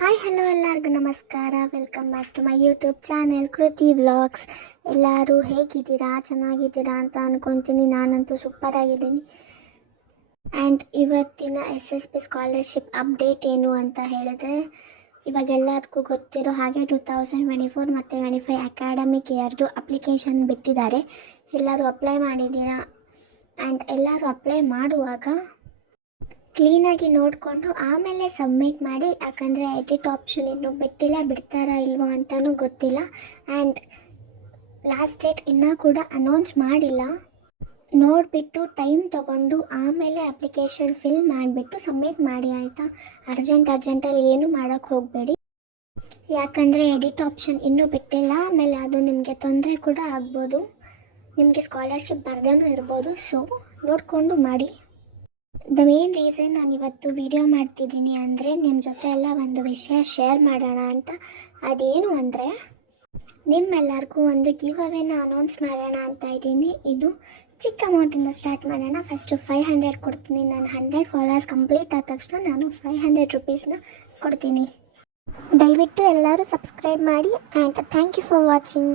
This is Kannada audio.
ಹಾಯ್ ಹಲೋ ಎಲ್ಲರಿಗೂ ನಮಸ್ಕಾರ. Welcome back to my YouTube channel Kriti vlogs. ಎಲ್ಲರೂ ಹೇಗಿದ್ದೀರಾ? ಚೆನ್ನಾಗಿದ್ದೀರಾ ಅಂತ ಅಂದ್ಕೊತೀನಿ. ನಾನಂತೂ ಸೂಪರ್ ಆಗಿದ್ದೀನಿ. ಆ್ಯಂಡ್ ಇವತ್ತಿನ SSB ಸ್ಕಾಲರ್ಶಿಪ್ ಅಪ್ಡೇಟ್ ಏನು ಅಂತ ಹೇಳಿದ್ರೆ, ಇವಾಗ ಎಲ್ಲರಿಗೂ ಗೊತ್ತಿರೋ ಹಾಗೆ 2024 ಮತ್ತು 25 ಅಕಾಡೆಮಿಕ್ ಇಯರ್ದು ಅಪ್ಲಿಕೇಶನ್ ಬಿಟ್ಟಿದ್ದಾರೆ. ಎಲ್ಲರೂ ಅಪ್ಲೈ ಮಾಡಿದ್ದೀರಾ? ಆ್ಯಂಡ್ ಎಲ್ಲರೂ ಅಪ್ಲೈ ಮಾಡುವಾಗ ಕ್ಲೀನಾಗಿ ನೋಡಿಕೊಂಡು ಆಮೇಲೆ ಸಬ್ಮಿಟ್ ಮಾಡಿ, ಯಾಕಂದರೆ ಎಡಿಟ್ ಆಪ್ಷನ್ ಇನ್ನೂ ಬಿಟ್ಟಿಲ್ಲ, ಬಿಡ್ತಾರಾ ಇಲ್ವೋ ಅಂತಲೂ ಗೊತ್ತಿಲ್ಲ. ಆ್ಯಂಡ್ ಲಾಸ್ಟ್ ಡೇಟ್ ಇನ್ನೂ ಕೂಡ ಅನೌನ್ಸ್ ಮಾಡಿಲ್ಲ. ನೋಡಿಬಿಟ್ಟು ಟೈಮ್ ತೊಗೊಂಡು ಆಮೇಲೆ ಅಪ್ಲಿಕೇಶನ್ ಫಿಲ್ ಮಾಡಿಬಿಟ್ಟು ಸಬ್ಮಿಟ್ ಮಾಡಿ, ಆಯಿತಾ? ಅರ್ಜೆಂಟಲ್ಲಿ ಏನು ಮಾಡೋಕ್ಕೆ ಹೋಗಬೇಡಿ, ಯಾಕಂದರೆ ಎಡಿಟ್ ಆಪ್ಷನ್ ಇನ್ನೂ ಬಿಟ್ಟಿಲ್ಲ. ಆಮೇಲೆ ಅದು ನಿಮಗೆ ತೊಂದರೆ ಕೂಡ ಆಗ್ಬೋದು, ನಿಮಗೆ ಸ್ಕಾಲರ್ಶಿಪ್ ಬರ್ದೇನೂ ಇರ್ಬೋದು. ಸೊ ನೋಡಿಕೊಂಡು ಮಾಡಿ. ದ ಮೇನ್ ರೀಸನ್ ನಾನು ಇವತ್ತು ವಿಡಿಯೋ ಮಾಡ್ತಿದ್ದೀನಿ ಅಂದರೆ, ನಿಮ್ಮ ಜೊತೆ ಎಲ್ಲ ಒಂದು ವಿಷಯ ಶೇರ್ ಮಾಡೋಣ ಅಂತ. ಅದೇನು ಅಂದರೆ, ನಿಮ್ಮೆಲ್ಲರಿಗೂ ಒಂದು ಗಿವ್ ಅವೇನ ಅನೌನ್ಸ್ ಮಾಡೋಣ ಅಂತ ಇದ್ದೀನಿ. ಇದು ಚಿಕ್ಕ ಅಮೌಂಟಿಂದ ಸ್ಟಾರ್ಟ್ ಮಾಡೋಣ. ಫಸ್ಟು 500 ಕೊಡ್ತೀನಿ. ನಾನು 100 ಫಾಲೋವರ್ಸ್ ಕಂಪ್ಲೀಟ್ ಆದ ತಕ್ಷಣ ನಾನು 500 ರುಪೀಸ್ನ ಕೊಡ್ತೀನಿ. ದಯವಿಟ್ಟು ಎಲ್ಲರೂ ಸಬ್ಸ್ಕ್ರೈಬ್ ಮಾಡಿ. And thank you for watching.